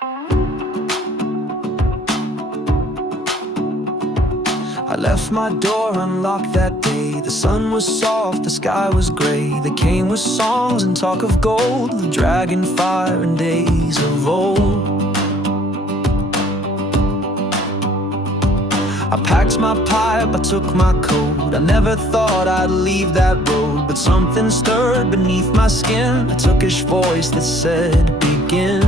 I left my door unlocked that day. The sun was soft, the sky was gray. They came with songs and talk of gold, the dragon fire and days of old. I packed my pipe, I took my coat. I never thought I'd leave that road, but something stirred beneath my skin, a Turkish voice that said, begin.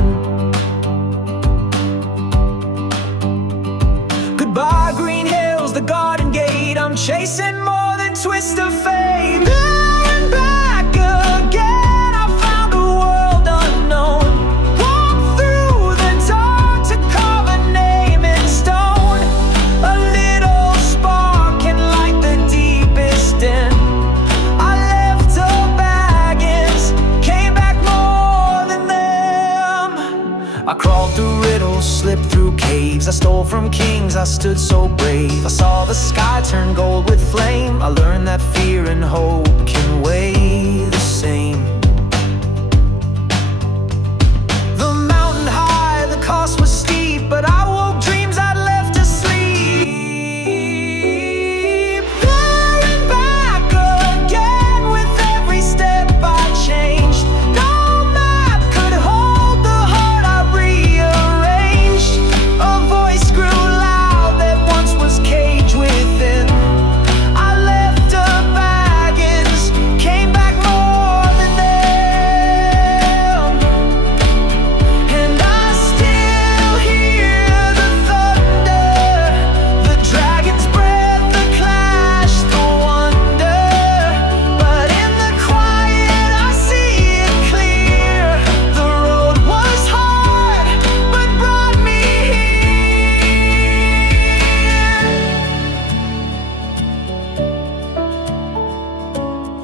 Goodbye, green hills, the garden gate. I'm chasing more than twist of fate. There and back again, I found a world unknown. Walked through the dark to carve a name in stone. A little spark can light the deepest den. I left a Baggins, came back more than them. I crawled through riddles, slipped through caves. I stole from kings, I stood so brave. I saw the sky turn gold with flame. I learned that fear and hope can weigh the same. The mountain high, the cost was steep, but I woke dreams I'd left asleep. There and back again, with every step I changed. No map could hold the heart I rearranged. A voice grew loud that once was caged within. I left a Baggins, came back more than them. And I still hear the thunder, the dragon's breath, the clash, the wonder. But in the quiet I see it clear. The road was hard, but brought me here.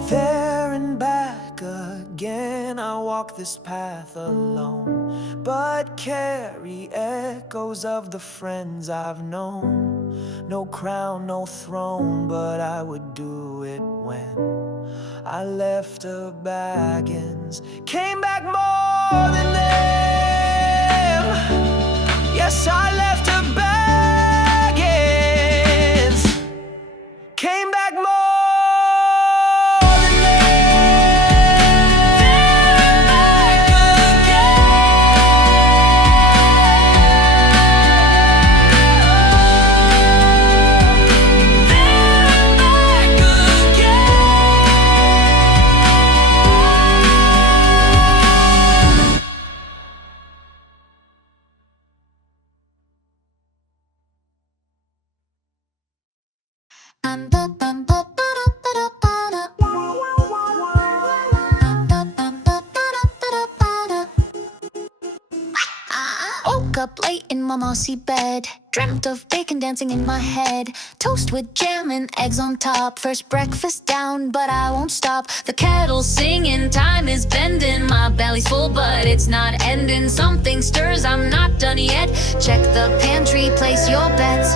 There and back again, I walk this path alone, but carry echoes of the friends I've known. No crown, no throne, but I would do it when I left a Baggins, came back more than them. Yes, I left a Baggins, came back more than Woke up late in my mossy bed, dreamt of bacon dancing in my head. Toast with jam and eggs on top. First breakfast down, but I won't stop. The kettle's singing, time is bending. My belly's full, but it's not ending. Something stirs, I'm not done yet. Check the pantry, place your bets.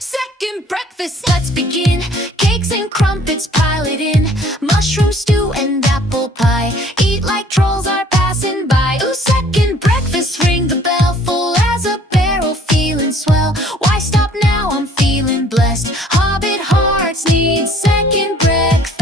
Second breakfast, let's begin. Cakes and crumpets, pile it in. Mushroom stew and apple pie. Eat like trolls are passing by. Ooh, second breakfast, ring the bell. Full as a barrel, feeling swell. Why stop now? I'm feeling blessed. Hobbit hearts need second breakfast.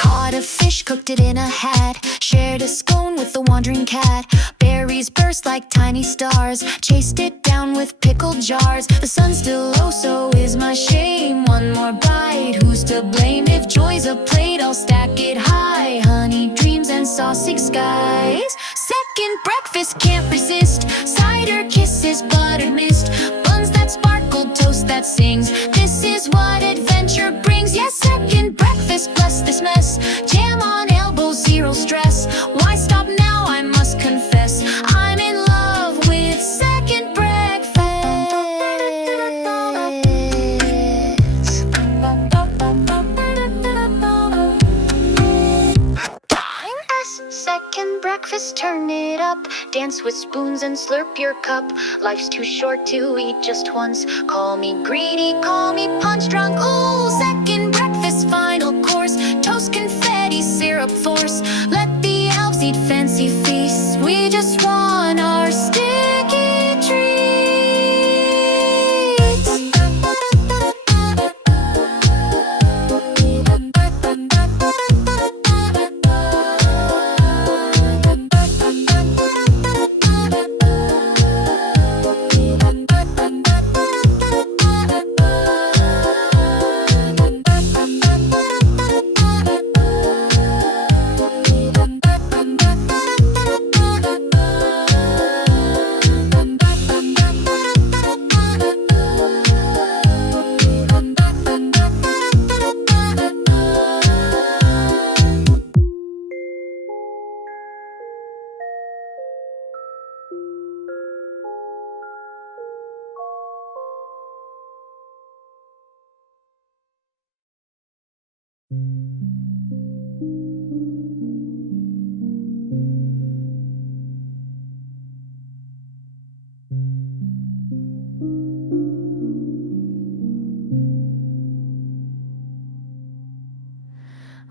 Caught a fish, cooked it in a hat. Shared a scone with the wandering cat. Berries burst like tiny stars. Chased it down with pickled jars. The sun's still low, so is my shame. One more bite, who's to blame? If joy's a plate, I'll stack it high. Honey dreams and saucy skies. Second breakfast, can't resist. Cider kisses, buttered mist. Buns that sparkle, toast that sings. This is what adventure brings. Yes, second breakfast, bless this mess. Jam on elbows, zero stress. Why stop now? I must confess, I'm in love with second breakfast. Second breakfast, turn it up. Dance with spoons and slurp your cup. Life's too short to eat just once. Call me greedy, call me punch drunk. Ooh, second breakfast, just run our sticky trees.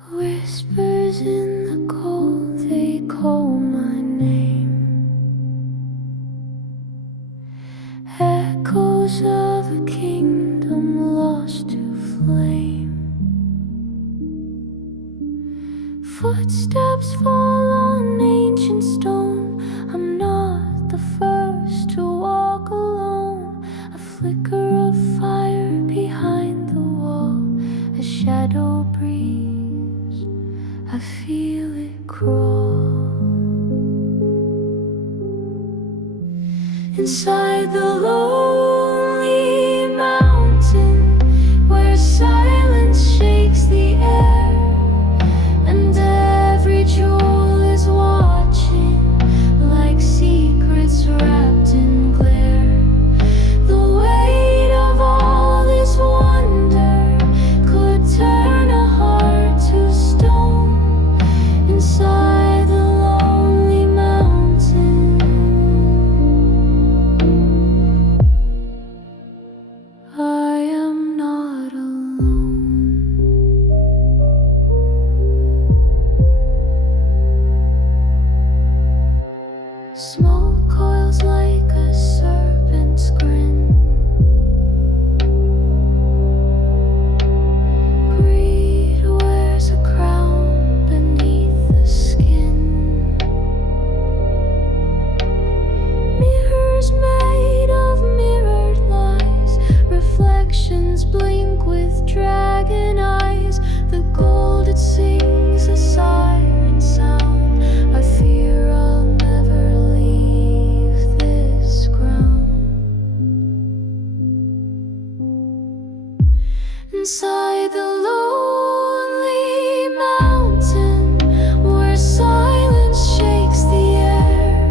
Whispers in the cold, they call my name. Echoes of a kingdom lost to flame. Footsteps fall on ancient stone. I'm not the first to walk alone. A flicker of fire behind the wall, a shadow breeze, I feel it crawl. Inside the lonely mountain, where silence shakes the air, and every jewel is watching, like secrets wrapped in glare. The weight of all this wonder could turn a heart to stone. Inside the lonely mountain, I am not alone. Smoke coils like a serpent's grin. Greed wears a crown beneath the skin. Mirrors made of mirrored lies, reflections blink with dragon eyes. The gold it sings a siren sound. I fear I'll never leave this ground. Inside the lonely mountain, where silence shakes the air,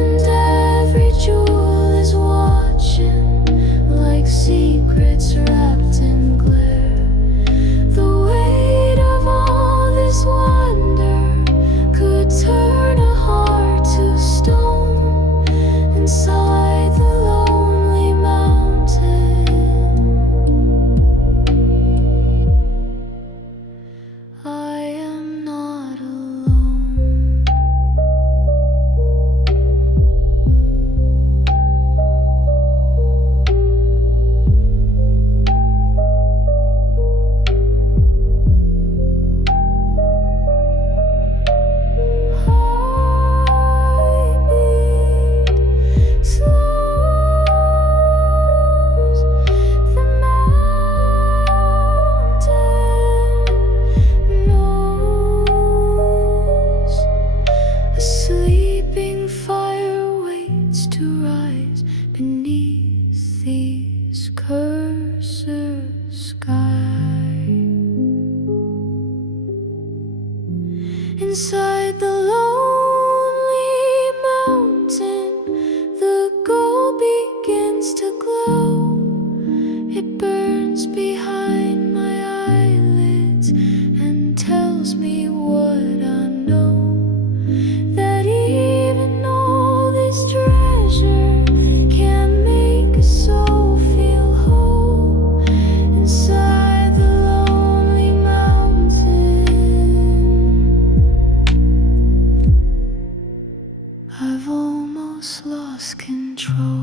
and every jewel is watching, like secrets wrapped in glare. The weight of all this wonder could turn a heart to stone. Inside the lonely mountain, control.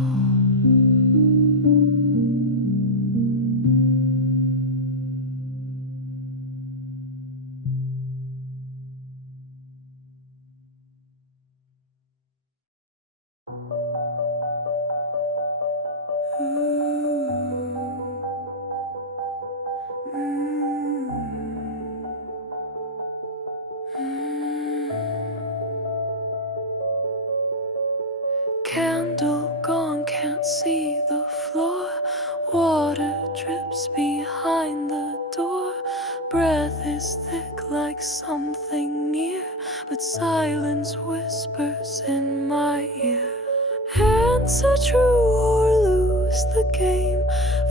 Candle gone, can't see the floor. Water drips behind the door. Breath is thick like something near, but silence whispers in my ear. Answer true or lose the game.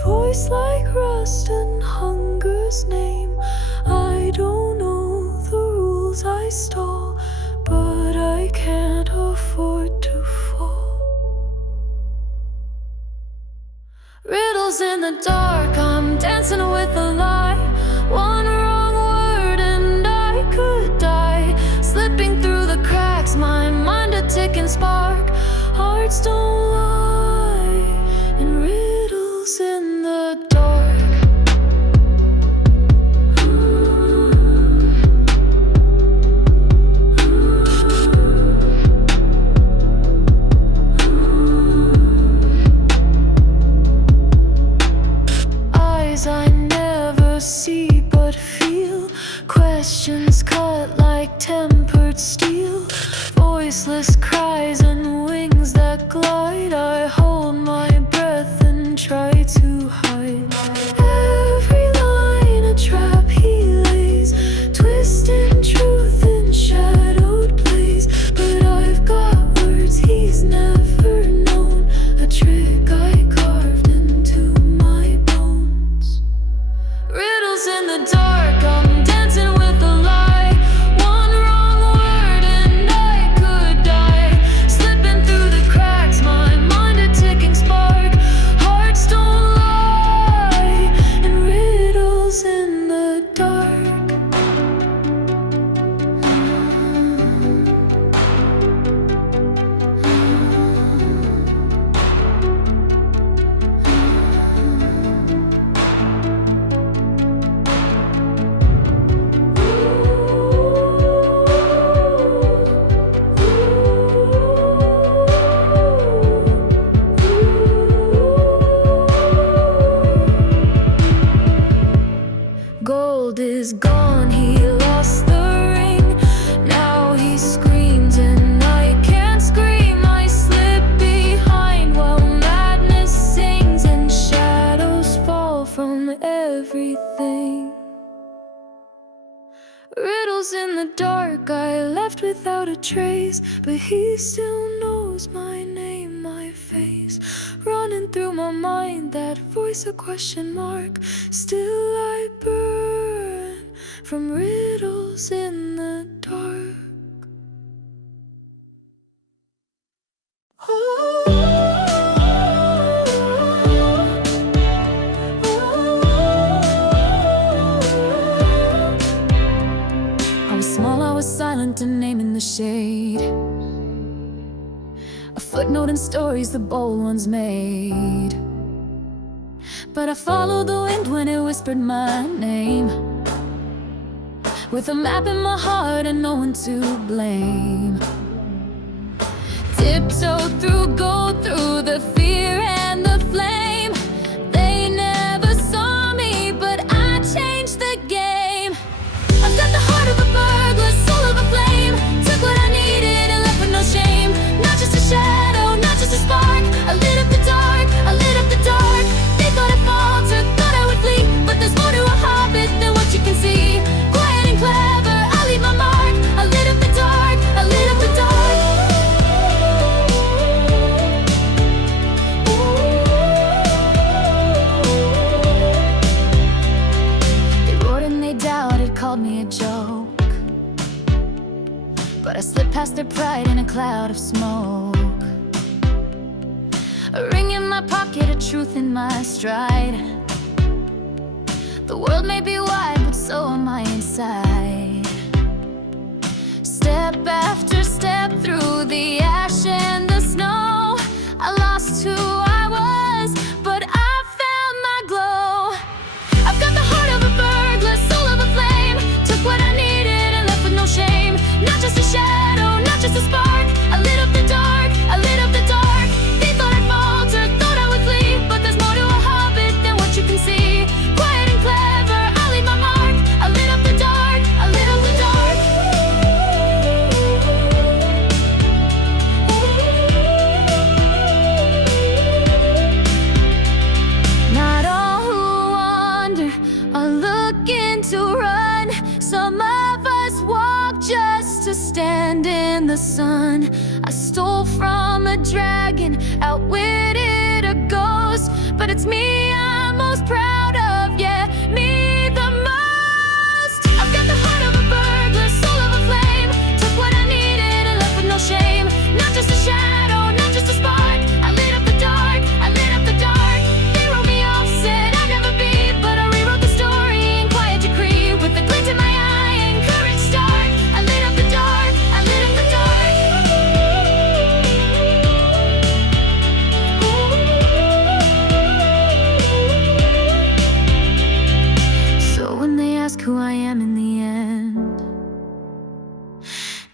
Voice like rust and hunger's name. I don't know the rules I stole, but I can't afford to fall. Riddles in the dark, I'm dancing with a lie. One wrong word and I could die. Slipping through the cracks, my mind a ticking spark. Hearts don't lie, and riddles in the dark. Eyes I never see but feel. Questions cut like tempered steel. Voiceless cries and wings that glide. I hold my breath and try to hide. Every line a trap he lays, twisting truth in shadowed plays. But I've got words he's never known, a trick I carved into my bones. Riddles in the dark, I'm dancing with a lie. One wrong word and I could die. Slipping through the cracks, my mind a ticking spark. Hearts don't lie, and riddles in the dark. Gold is gone, he lost the ring. Now he screams and I can't scream. I slip behind while madness sings, and shadows fall from everything. Riddles in the dark, I left without a trace, but he still knows my name, my face. Running through my mind, that voice a question mark. Still I burn from riddles in the dark. I was small, I was silent and naming the shade. A footnote in stories the bold ones made. But I followed the wind when it whispered my name, with a map in my heart and no one to blame. Tiptoe through, go through the fear and the flame. They never saw me, but I changed the game. I've got the heart of a burglar, soul of a flame. Took what I needed and left with no shame. Not just a shadow, not just a spark. I lit up the dark, I lit up the dark. They thought I faltered, thought I would flee, but there's more to a hobbit than what you can see. Quiet and clever, I leave my mark. I lit up the dark, I lit up the dark. They roared and they doubted, called me a joke, but I slipped past their pride in a cloud of smoke. A ring in my pocket, a truth in my stride. The world may be wide, but so am I inside. Step after step through the ash and the snow, I sun. I stole from a dragon, outwitted a ghost, but it's me I'm most proud of, yeah, me the most. I've got the heart of a burglar, soul of a flame, took what I needed and left with no shame. Not just a shadow, not just a spark, I lit up the dark, I lit up the dark. They wrote me off, said I'd never be, but I rewrote the story in quiet decree. With a glint in my eye and courage start, I lit up the dark, I lit up the dark. So when they ask who I am in the end,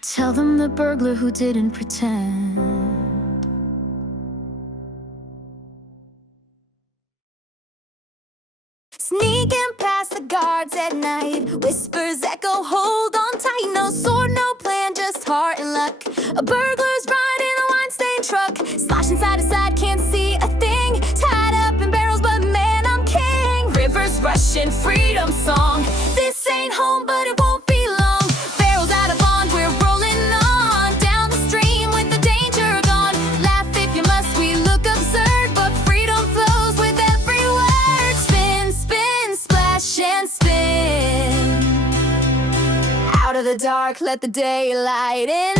tell them the burglar who didn't pretend. Sneaking past the guards at night, whispers echo, hold on tight. No sword, no plan, just heart and luck. A burglar's riding a wine-stained truck, sloshing side to side, can't see a thing. Tied up in barrels, but man, I'm king. Rivers rushing, freedom song. This ain't home, but it won't be long. Barrels out of bond, we're rolling on down the stream with the danger gone. Laugh if you must, we look absurd, but freedom flows with every word. Spin, spin, splash and spin. Out of the dark, let the daylight in.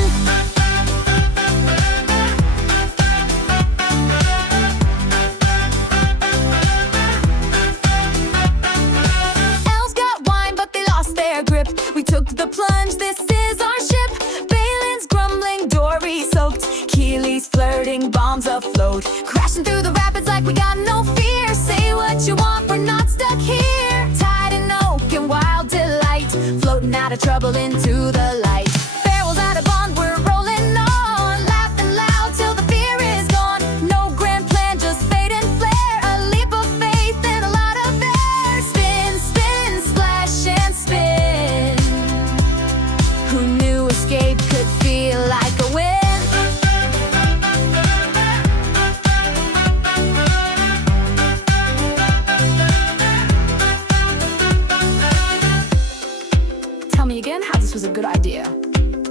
Elves got wine, but they lost their grip. We took the plunge, this is our ship. Balin's grumbling, dory soaked, Keely's flirting, bombs afloat. Crashing through the rapids like we got no fear. Say what you want, we're not stuck here. Tied in oak and wild delight, floating out of trouble into the light. Barrels out of bond, we're rolling on, laughing loud till the fear is gone. No grand plan, just fate and flair, a leap of faith and a lot of air. Spin, spin, splash and spin. Who knew escape could feel like a win? Tell me again how this was a good idea.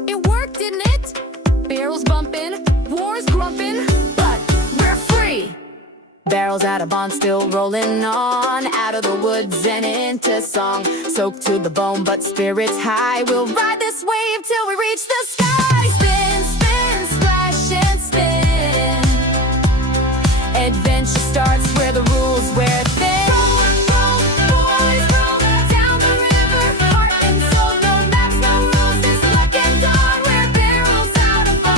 It worked, didn't it? Barrels bumping, wars grumping, but we're free. Barrels out of bond, still rolling on, out of the woods and into song. Soaked to the bone, but spirits high. We'll ride this wave till we reach the sky. Spin, spin, splash and spin. Adventure starts where the rules wear thin. Roll, roll, boys, roll down the river. Heart and soul, no maps, no rules. This luck and dawn, we're barrels out of bond.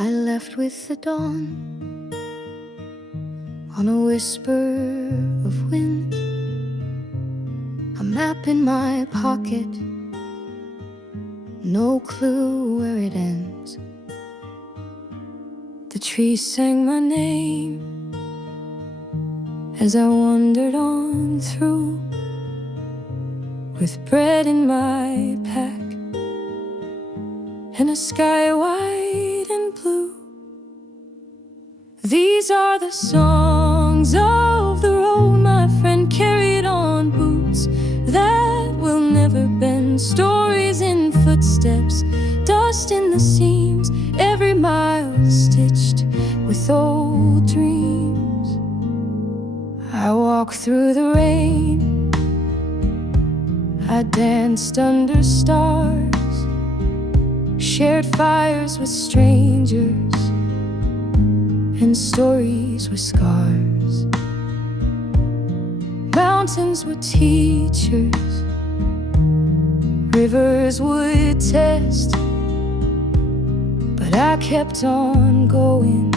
I left with the dawn on a whisper of wind, a map in my pocket, no clue where it ends. The trees sang my name as I wandered on through, with bread in my pack and a sky wide and blue. These are the songs of the road my friend carried on boots that will never bend, stories in footsteps, dust in the seams, every mile stitched with old dreams. I walked through the rain, I danced under stars, shared fires with strangers and stories with scars. Mountains were teachers, rivers would test, but I kept on going,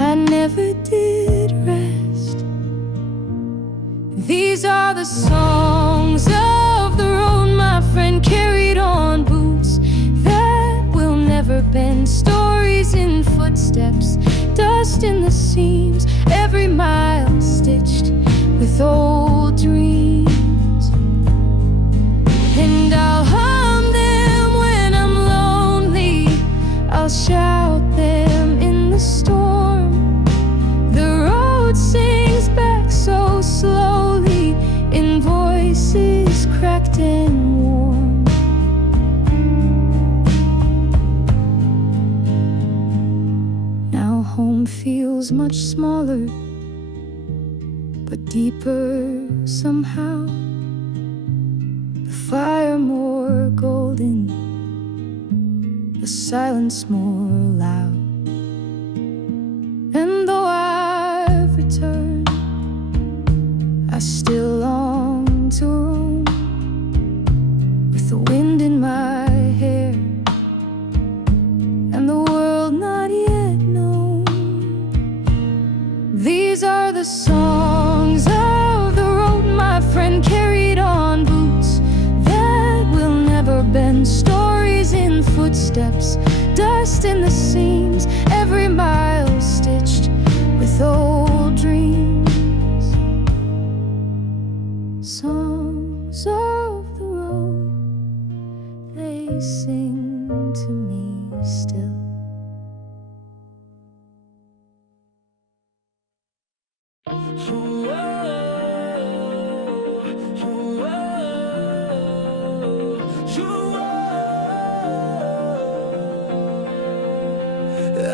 I never did rest. These are the songs of the road my friend carried on boots that will never bend, been stories in footsteps, dust in the seams, every mile stitched with old dreams. And I'll hum them when I'm lonely, I'll shout them in the storm. The road sings back so slowly in voices cracked and warm. Now home feels much smaller, but deeper somehow. The fire more golden, the silence more loud. And though I've returned, I still long to roam with the wind in my hair and the world not yet known. These are the songs of the road my friend carried on boots that will never bend, stories in footsteps, dust in the seams, every mile stitched with old dreams. Songs of the road, they sing to me still.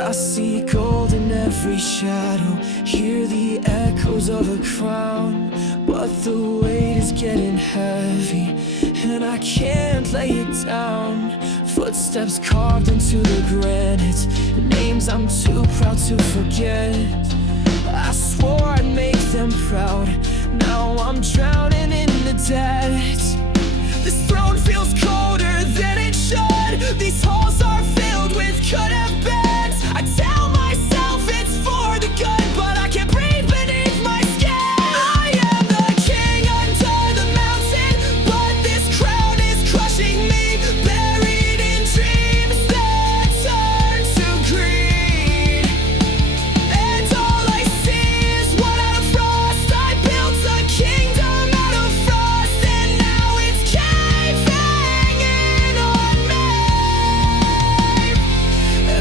I see gold in every shadow, hear the echoes of a crown. But the weight is getting heavy, and I can't lay it down. Footsteps carved into the granite, names I'm too proud to forget. I swore I'd make them proud, now I'm drowning in the debt. This throne feels colder than it should, these halls are filled with could-have beens. I tell myself it's for the good, but I can't breathe beneath my skin. I am the king under the mountain, but this crown is crushing me. Buried in dreams that turn to greed, and all I see is one out of frost. I built a kingdom out of frost, and now it's caving in on me.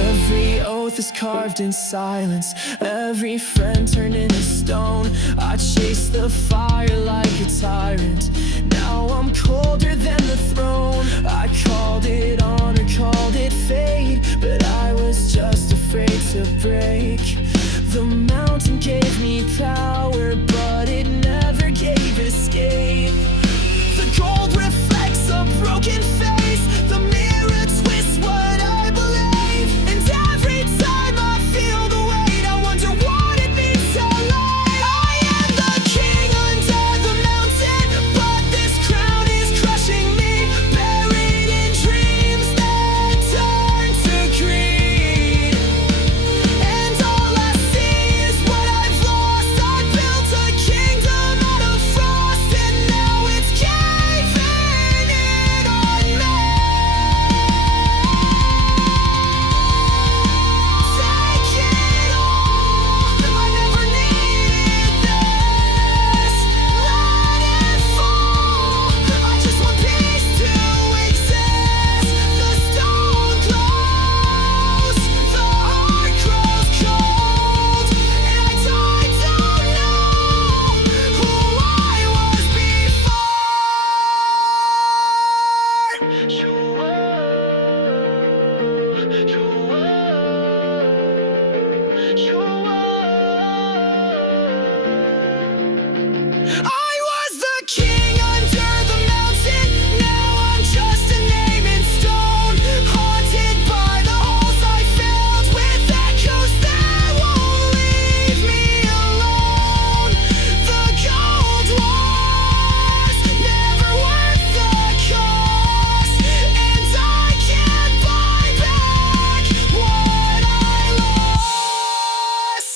Every oath is carved in silence, every friend turned into stone. I chased the fire like a tyrant, now I'm colder than the throne. I called it honor, called it fate, but I was just afraid to break. The mountain gave me power, but it never gave escape. The gold reflects a broken face, the mirror twists what I believe. And every time I feel the weight, I wonder what it means to live. I am the king under the mountain, but this crown is crushing me. Buried in dreams that turn to greed, and all I see is what I've lost. I built a kingdom out of frost, and now it's caving in on me. Take it all, I never needed this. Let it fall, I just want peace to exist. The stone glows, the heart grows cold, and I don't know who I was before. I was the king under the mountain, now I'm just a name in stone. Haunted by the holes I filled with echoes that won't leave me alone. The gold was never worth the cost, and I can't buy back what I lost.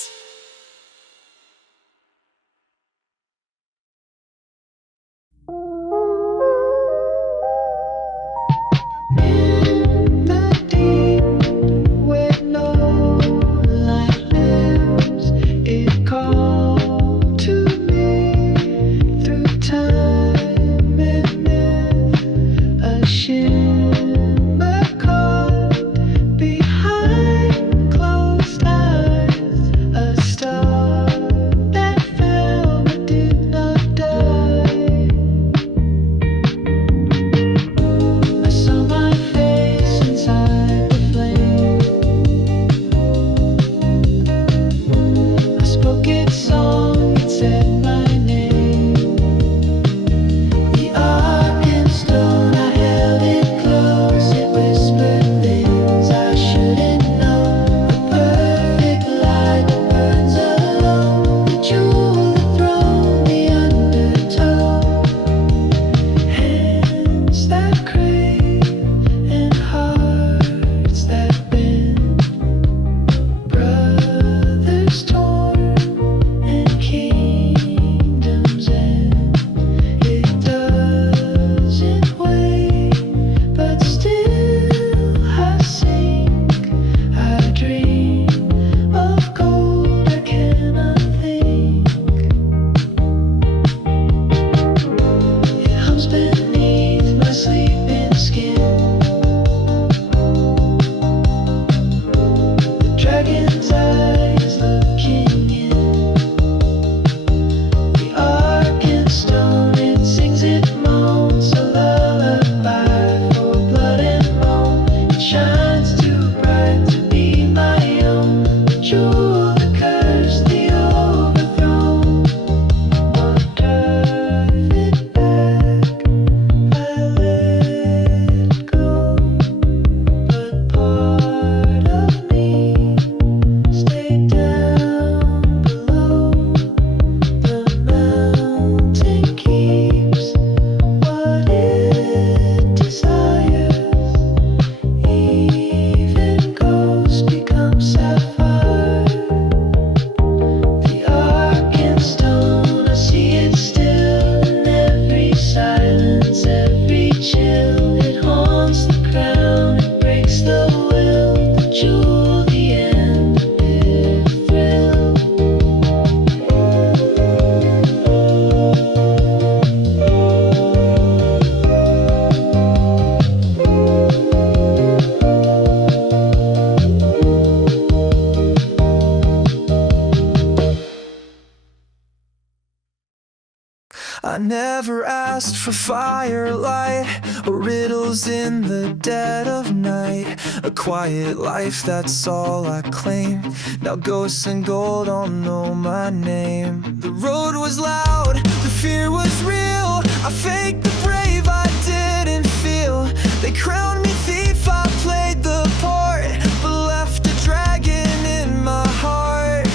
I never asked for firelight or riddles in the dead of night. A quiet life, that's all I claim. Now ghosts and gold all know my name. The road was loud, the fear was real. I faked the brave I didn't feel. They crowned me thief, I played the part, but left a dragon in my heart.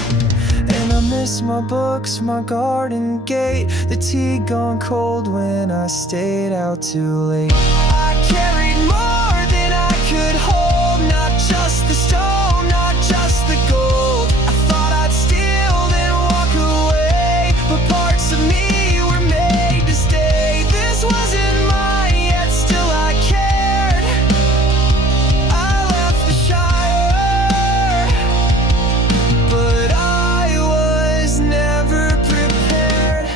And I miss my books, my garden gate, the tea gone cold when I stayed out too late. I carried more than I could hold, not just the stone, not just the gold. I thought I'd steal then walk away, but parts of me were made to stay. This wasn't mine, yet still I cared. I left the Shire, but I was never prepared.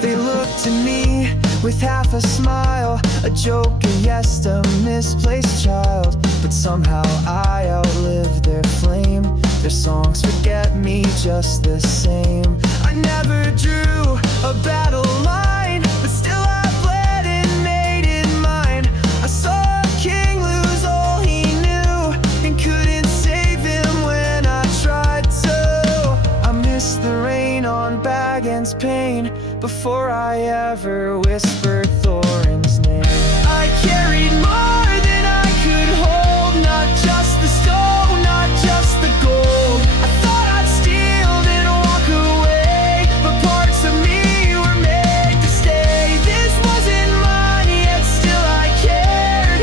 They looked at me with half a smile, a joke, a yes, a misplaced child. But somehow I outlived their flame. Their songs forget me just the same. I never drew a battle line, but still I bled and made it mine. I saw a king lose all he knew and couldn't save him when I tried to. I miss the rain on Baggins' pain before I ever whispered Thorin's name. I carried more than I could hold, not just the stone, not just the gold. I thought I'd steal then walk away, but parts of me were made to stay. This wasn't mine, yet still I cared.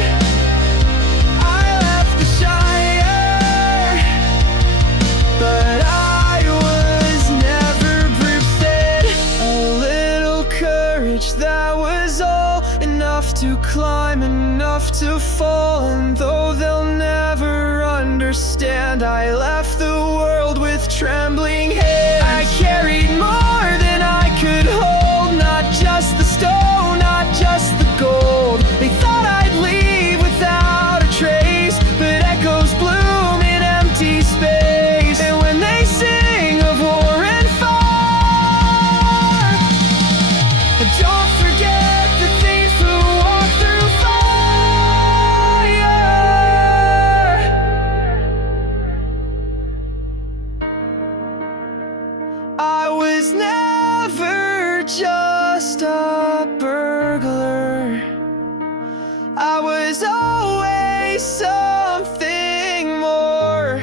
I left the Shire, but I was never prepared. A little courage, that was all, enough to climb, enough to fall. And though they'll never understand, I left the world with trembling hands. I carried more than I could hold, not just the stone, not just the gold. They thought I'd leave without a trace, but echoes bloom in empty space. And when they sing of war and fire, don't forget the thief who walked through fire. I was never just a burglar. I was always something more.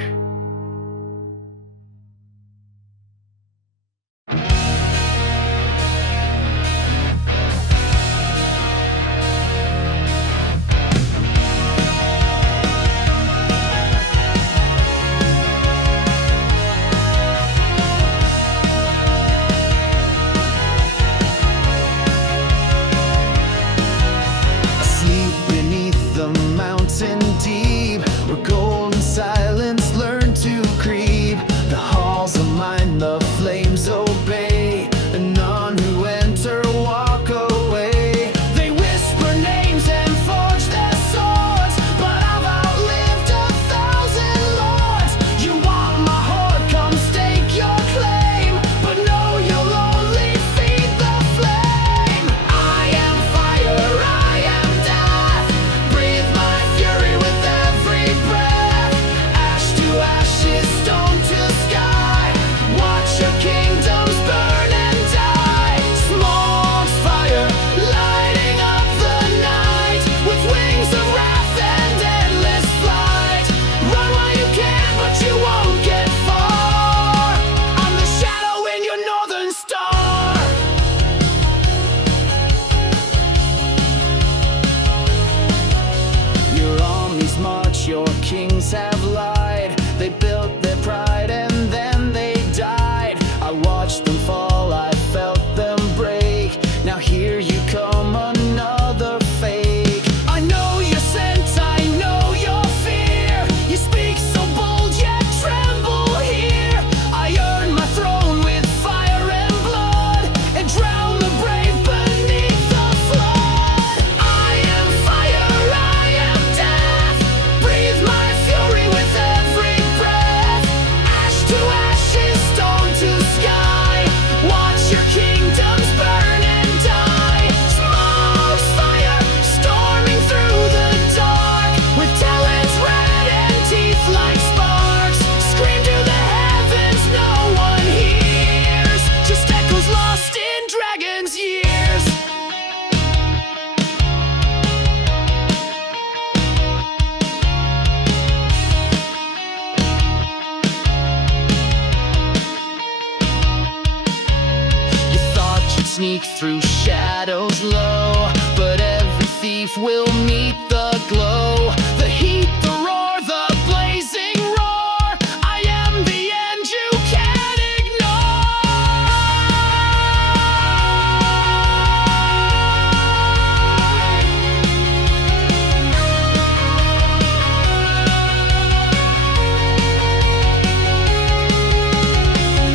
sneak through shadows low, but every thief will meet the glow. The heat, the roar, the blazing roar. I am the end you can't ignore.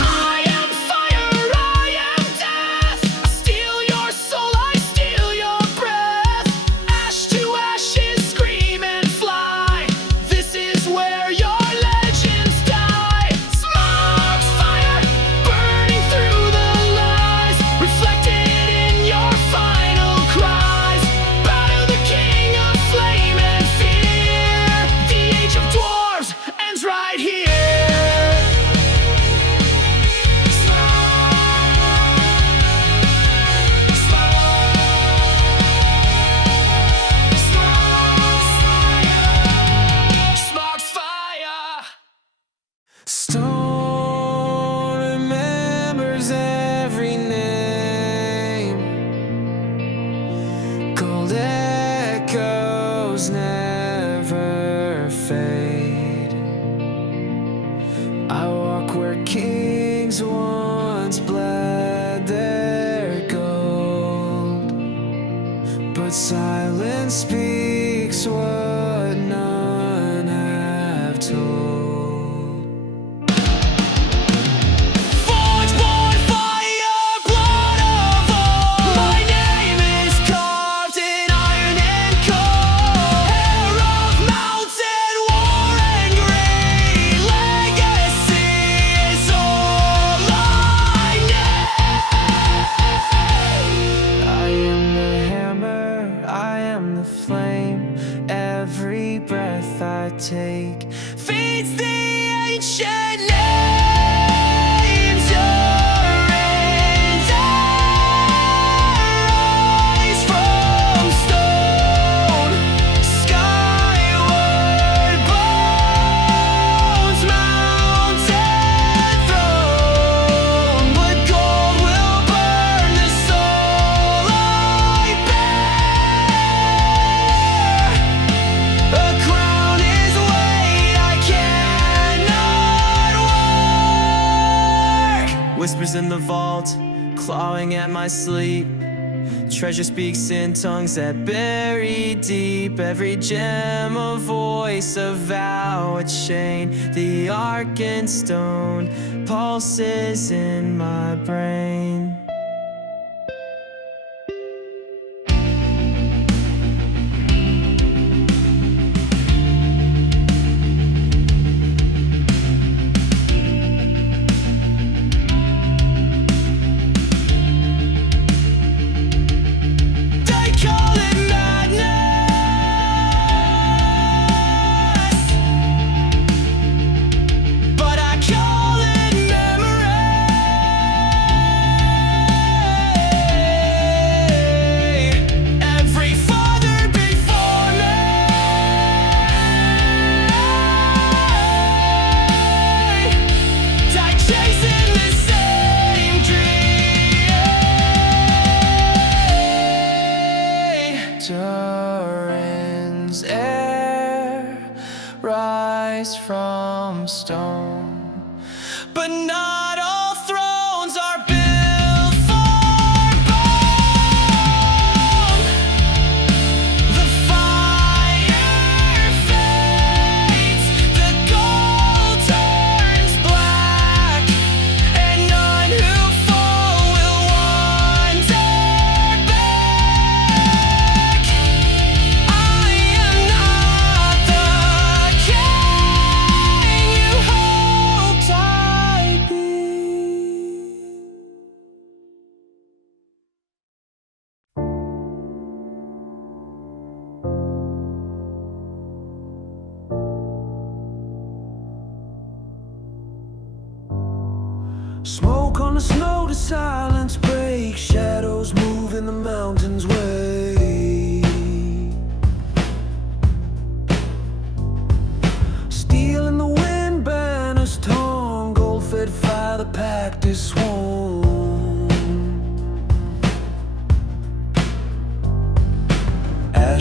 I am fire, I am death. I steal your soul, I steal your breath. Ash to ashes, scream and fly. This is where your legends die. Smaug's fire, burning through the lies, reflected in your final cries. Bow to the king of flame and fear. The age of dwarves ends right here. Smaug's fire. Stone remembers every name. Cold echoes never fade. I walk where kings once bled their gold, but silence speaks what none have told. Forge born fire, blood of old. My name is carved in iron and coal. Hair of mountain, war and greed. Legacy is all I need. I am the hammer, I am the flame. Every breath I take feeds the ancient names. Your rains rise from stone. Skyward bones, mountain throne. But gold will burn the soul I bear. A crown is weight I cannot wear. Whispers in the vault, clawing at my sleep. Treasure speaks in tongues that bury deep. Every gem a voice, a vow, a chain. The Arkenstone pulses in my brain. They call it madness, but I call it memory. Every father before me died chasing the same dream. Durin's air rise from stone, but not all thrones are built for bone. The fire fades, the gold turns black, and none who fall will wander back. I am not the king you hoped I'd be. Smoke on the snow, the silence breaks. Shadows move in the mountains way. Steel in the wind, banners torn. Gold fed fire, the pact is sworn.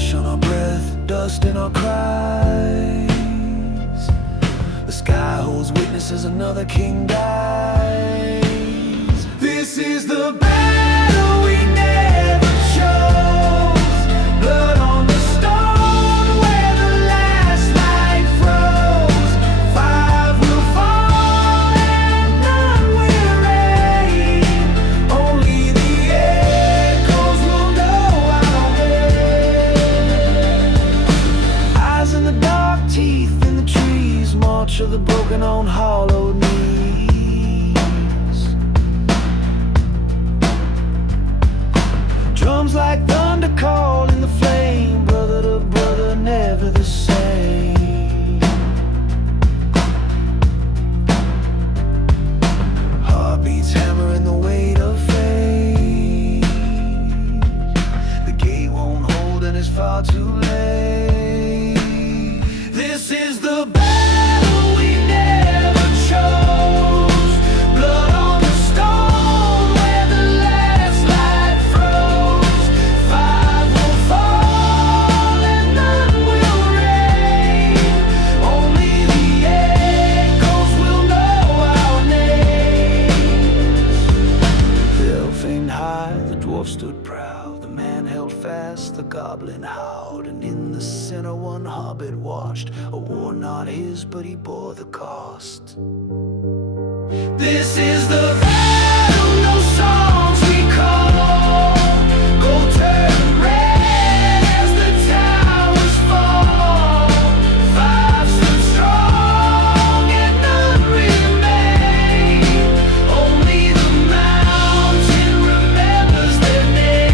ash on our breath, dust in our cries. The sky holds witness as another king dies. This is the battle we never chose. Blood on the stone where the last light froze. 5 will fall and none will reign. Only the echoes will know our name. Eyes in the dark, teeth in the trees, march of the broken on hollowed knees. Drums like thunder calling the flame, brother to brother, never the same. Heartbeats hammering the weight of fate. The gate won't hold and it's far too late. This is the battle we never chose. Blood on the stone where the last light froze. 5 will fall and none will reign. Only the echoes will know our names. The elf aimed high, the dwarf stood proud. The man held fast, the goblin howled. And in the center one hobbit watched. A war not his, but he bore the cost. This is the battle, no songs we call. Gold turn red as the towers fall. 5 stood strong and none remain. Only the mountain remembers their names.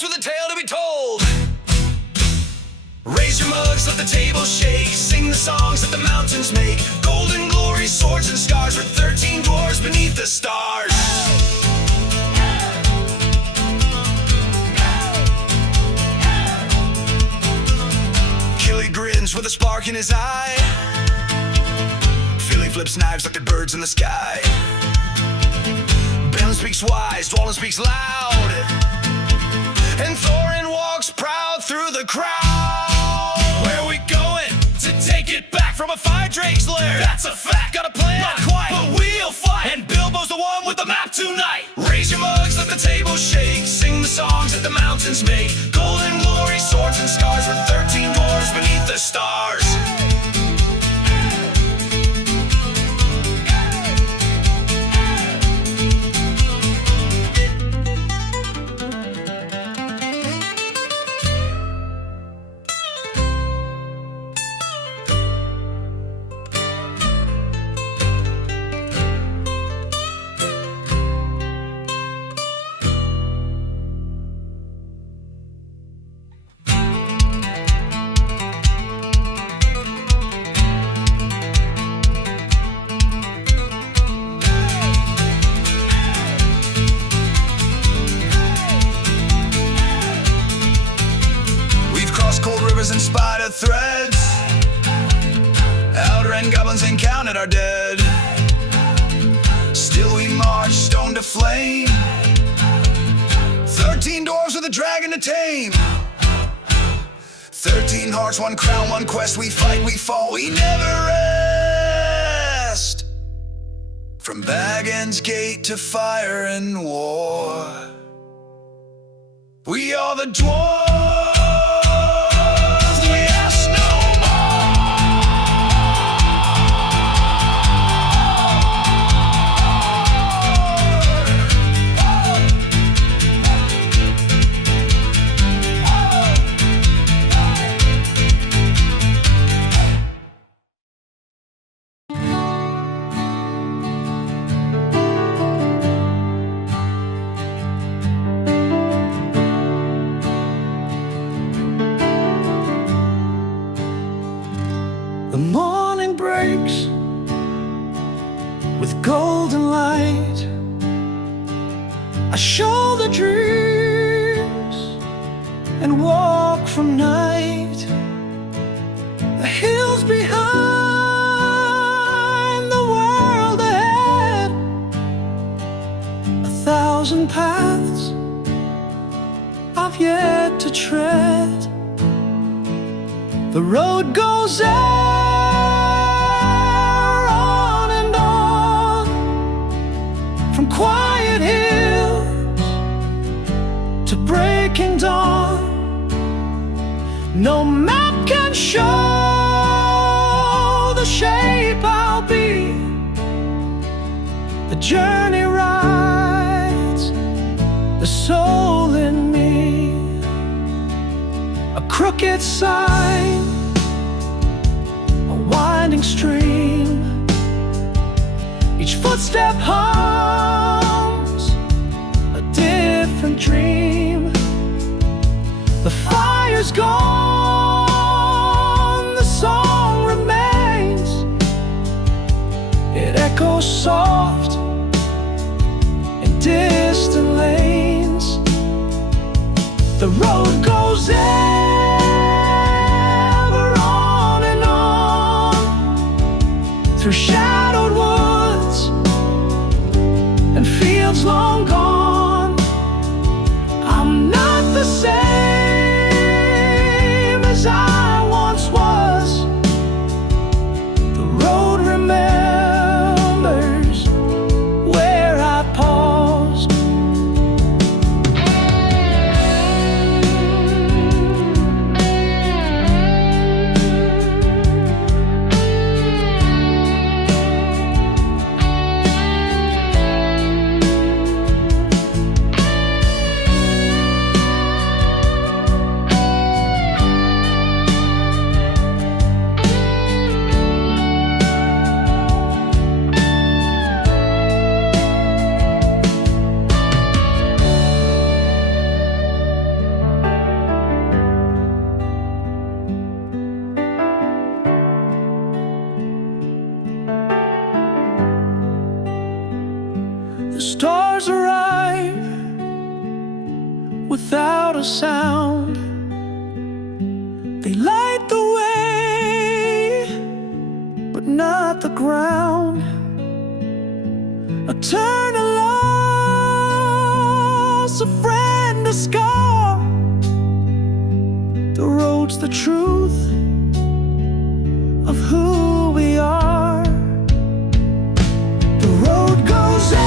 rise with a tale to be told. Raise your mugs, let the table shake. Sing the songs that the mountains make. Golden glory, swords and scars, with 13 dwarves beneath the stars. Killy grins with a spark in his eye. Philly flips knives like the birds in the sky. Balin speaks wise, Dwalin speaks loud, and Thorin walks proud through the crowd. Where we going? To take it back from a fire drake's lair. That's a fact, got a plan, not quite, but we'll fight. And Bilbo's the one with the map tonight. Raise your mugs, let the table shake. Sing the songs that the mountains make. Golden glory, swords and scars, with 13 dwarves beneath the stars. Cold rivers and spider threads, outrun goblins and counted our dead. Still we march, stone to flame. 13 dwarves with a dragon to tame. 13 hearts, one crown, one quest. We fight, we fall, we never rest. From Baggins Gate to fire and war, we are the dwarves. The morning breaks with golden light. I shoulder dreams and walk from night. The hills behind, the world ahead. 1,000 paths I've yet to tread. The road goes on and on, from quiet hills to breaking dawn. No map can show the shape I'll be. The journey rides the soul in me. A crooked sign, a winding stream. Each footstep hums a different dream. The fire's gone, the song remains. It echoes soft in distant lanes. The road goes ever on and on, through shadowed woods and fields long gone. I'm not the same as I once was. The road remembers where I paused. without a sound. They light the way, but not the ground. A turn, a loss, a friend, a scar. The road's the truth of who we are. The road goes ever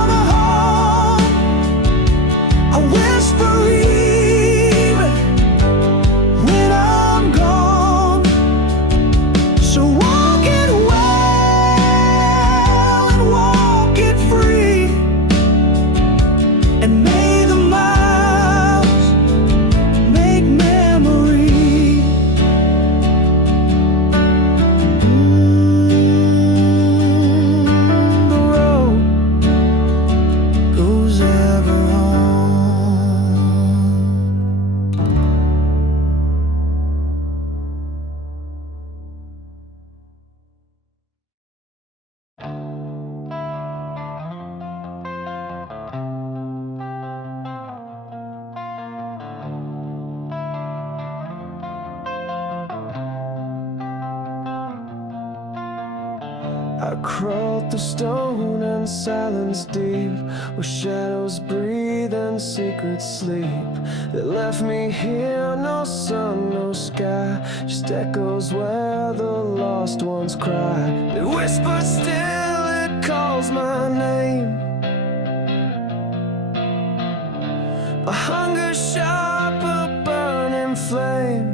on a home, a whisper even when I'm gone. So walk it well and walk it free, and may the miles make memory. The road goes ever on. I crawled through stone and silence deep, where shadows breathe and secrets sleep. That left me here, no sun, no sky, just echoes where the lost ones cry. It whispers still, it calls my name. A hunger sharp, a burning flame.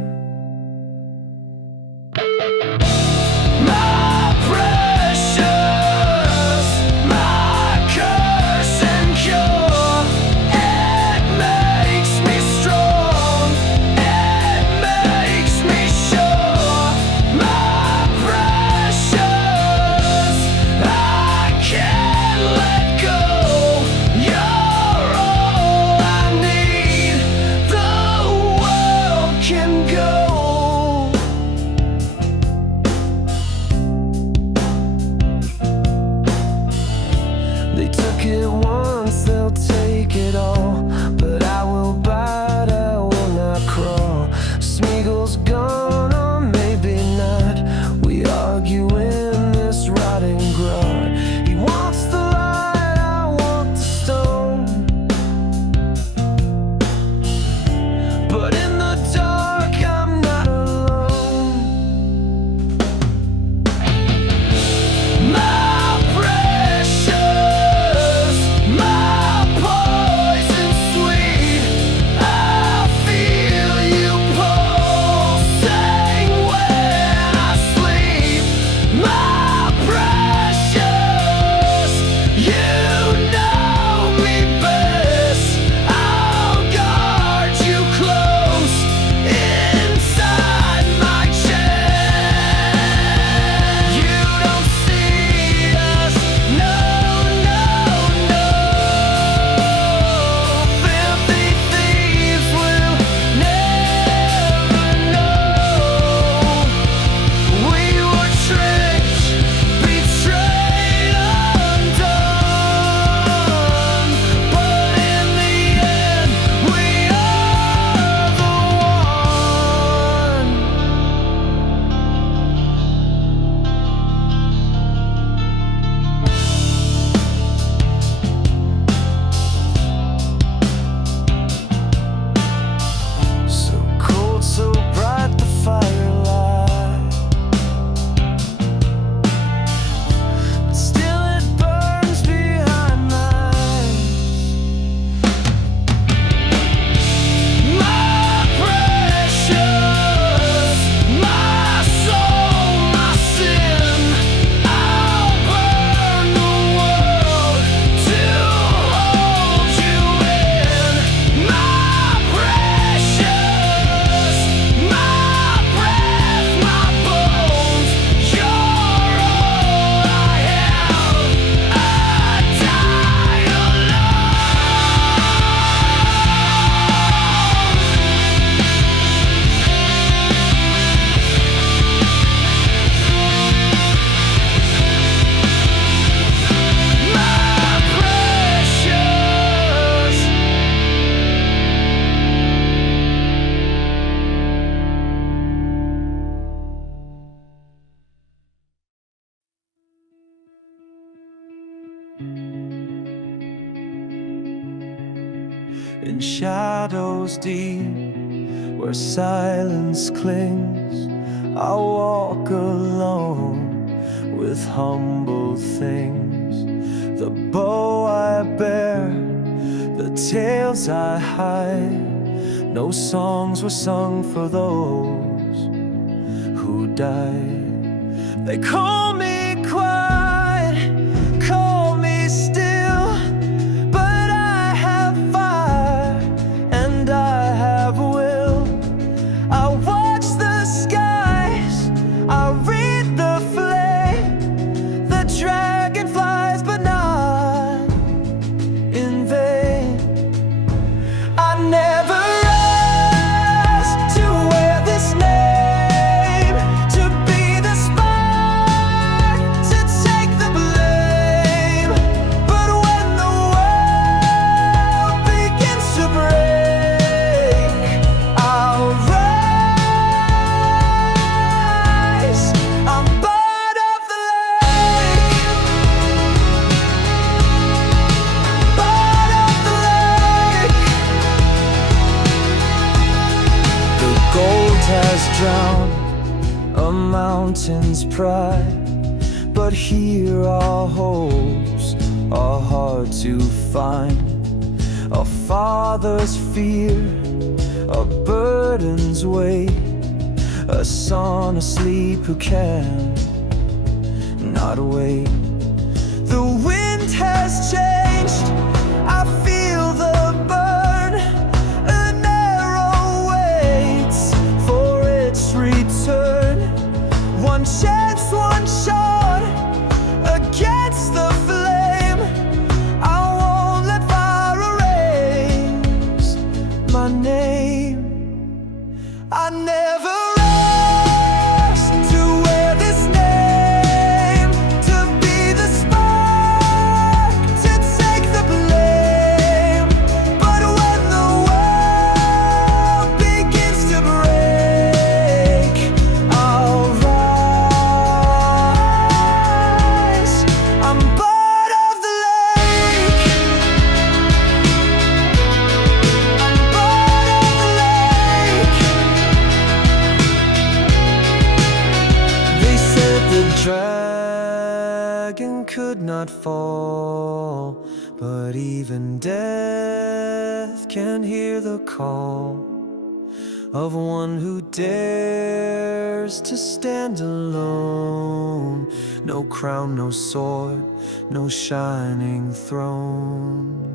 My precious, my curse and cure. It makes me strong, it makes me sure. My precious, I can't let go. You're all I need. The in shadows deep, where silence clings. I walk alone with humble things. The bow I bear, the tales I hide. No songs were sung for those who died. They call me quiet, call me still, but I have fire and I have will. I watch the skies, I read the flame, the dragon flies, but not in vain. I never asked to wear this name, to be the spark, to take the blame. But when the world begins to break, I'll rise. I'm part of the lake, part of the lake. The gold has drowned a mountain's pride, but here our hopes are hard to find. A father's fear, a burden's weight, a son asleep who can not wait. The wind has changed, I feel the burn. An arrow waits for its return. One chance, one shot against the flame. I won't let fire erase my name. I never asked to wear this name, to be the spark, to take the blame. But when the world begins to break, I'll rise. I'm part of the lake, I'm part of the lake. They said the dragon could not fall, but even death can hear the call of one who dares to stand alone. No crown, no sword, no shining throne.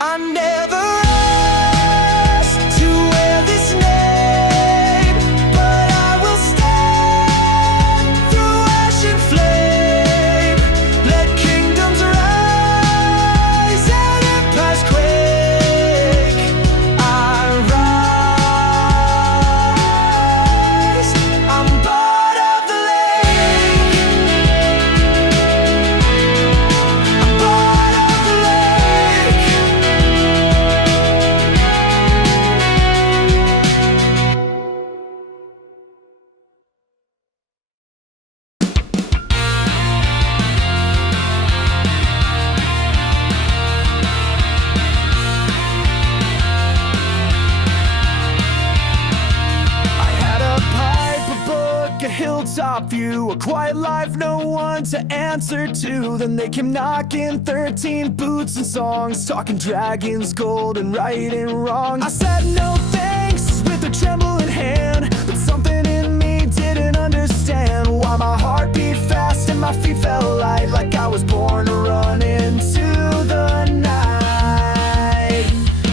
I never asked to wear this name, but I will stand through ash and flame. Let kingdoms rise and empires quake. I rise. I'm part of the lake, I'm part of the lake. I had a pipe, a book, a hilltop view, a quiet life, no one to answer to. Then they came knocking, 13 boots and songs, talking dragons, gold, and right and wrong. I said no thanks with a trembling hand, but something in me didn't understand why my heart beat fast and my feet felt light, like I was born to run into the night.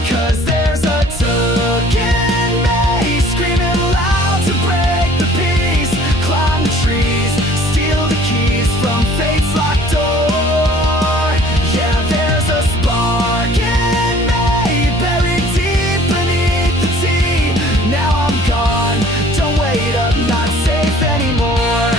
'Cause there's a tug in me, screaming loud to break the peace. Climb the trees, steal the keys from fate's locked door. Yeah, there's a spark in me, buried deep beneath the tea. Now I'm gone, don't wait up, not safe anymore.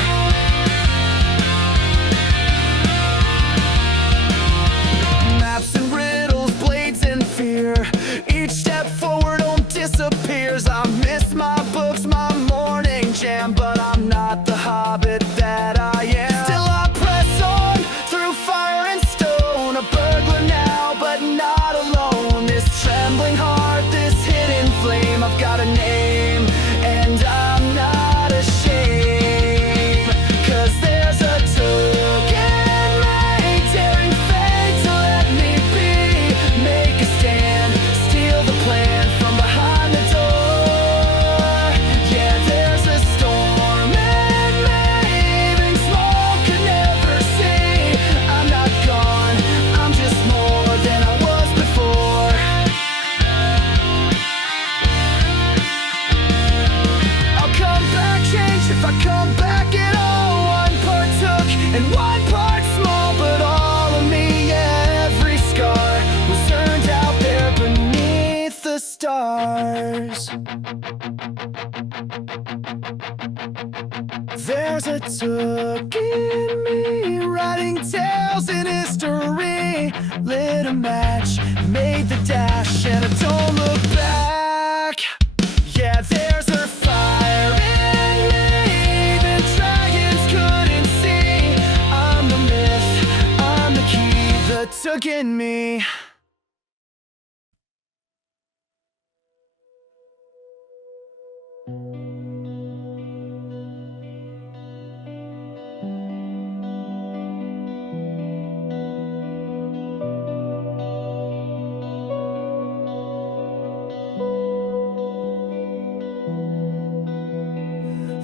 stars. There's a took in me, writing tales in history. Lit a match, made the dash, and I don't look back. Yeah, there's her fire in me, the dragons couldn't see. I'm the myth, I'm the key, the took in me.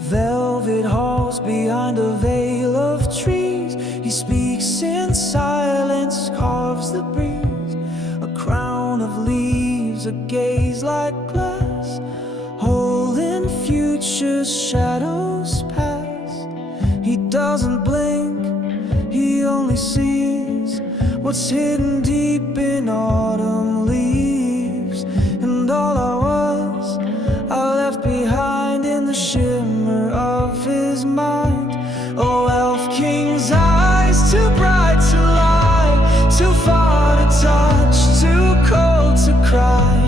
Velvet halls behind a veil of trees. He speaks in silence, carves the breeze. A crown of leaves, a gaze like glass, holding future's shadows past. He doesn't blink, he only sees what's hidden deep in autumn leaves. And all I left behind in the shimmer of his mind. Oh, elf king's eyes, too bright to lie, too far to touch, too cold to cry.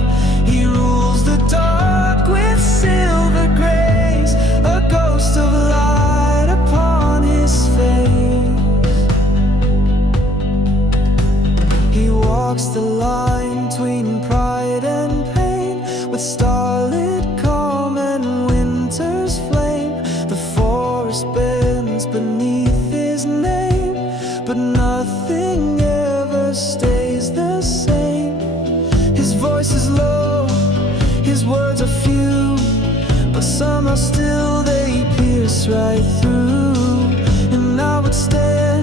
He rules the dark with silver grace, a ghost of light upon his face. He walks the line between pride and pain, with starlit calm and winter's flame. The forest bends beneath his name, but nothing ever stays the same. His voice is low, his words are few, but somehow still they pierce right through. And I would stare